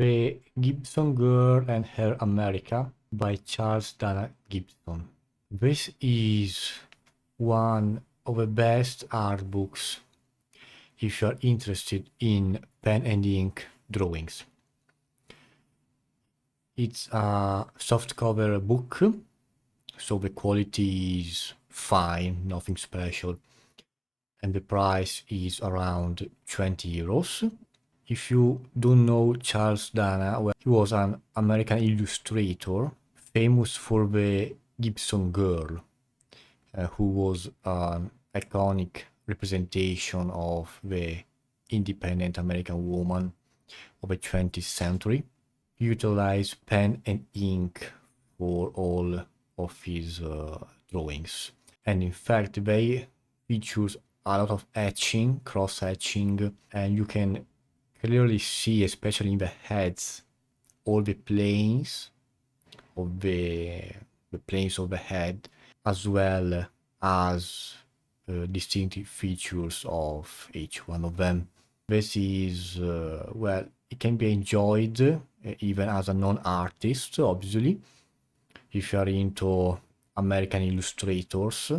The Gibson Girl and Her America by Charles Dana Gibson. This is one of the best art books if you are interested in pen and ink drawings. It's a softcover book, so the quality is fine, nothing special, and the price is around 20 euros. If you don't know Charles Dana, well, he was an American illustrator famous for the Gibson Girl, who was an iconic representation of the independent American woman of the 20th century. He utilized pen and ink for all of his drawings. And in fact, they features a lot of etching, cross-etching, and you can clearly see, especially in the heads, all the planes of the planes of the head, as well as distinctive features of each one of them. This is, well, it can be enjoyed even as a non-artist, obviously, if you are into American illustrators,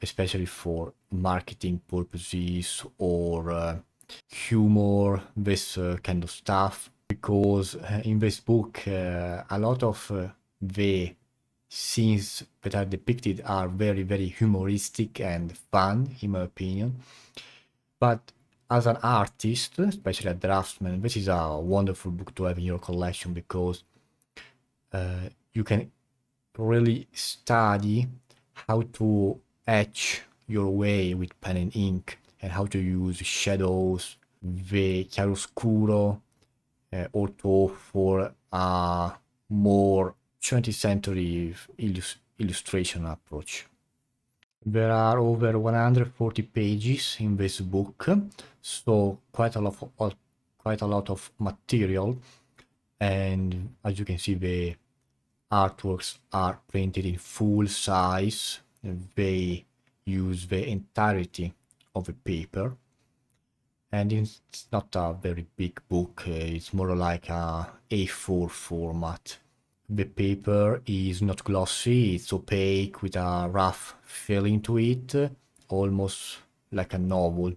especially for marketing purposes or humor, this kind of stuff, because in this book a lot of the scenes that are depicted are very, very humoristic and fun, in my opinion. But as an artist, especially a draftsman, this is a wonderful book to have in your collection because you can really study how to etch your way with pen and ink and how to use shadows, the chiaroscuro, also for a more 20th century illustration approach. There are over 140 pages in this book, so quite a lot of material, and as you can see, the artworks are printed in full size. They use the entirety of the paper, and it's not a very big book. It's more like a A4 format. The paper is not glossy, it's opaque with a rough feeling to it, almost like a novel.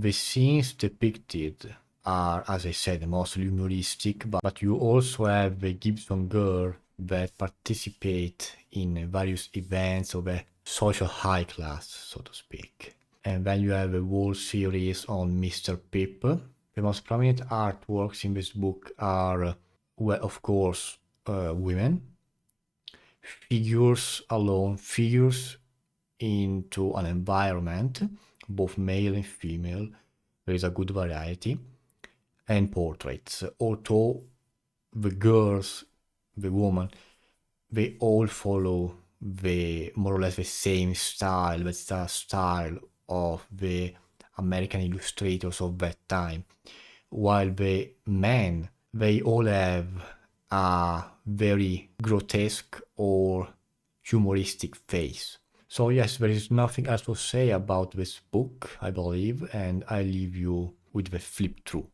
The scenes depicted are, as I said, mostly humoristic, but you also have the Gibson girl that participate in various events of a social high class, so to speak. And then you have a whole series on Mr. Pip. The most prominent artworks in this book are, well, of course, women, figures alone, figures into an environment, both male and female. There is a good variety, and portraits. Although the girls, the woman, they all follow the more or less the same style, that's the style of the American illustrators of that time, while the men, they all have a very grotesque or humoristic face. So yes, there is nothing else to say about this book, I believe, and I leave you with the flip through.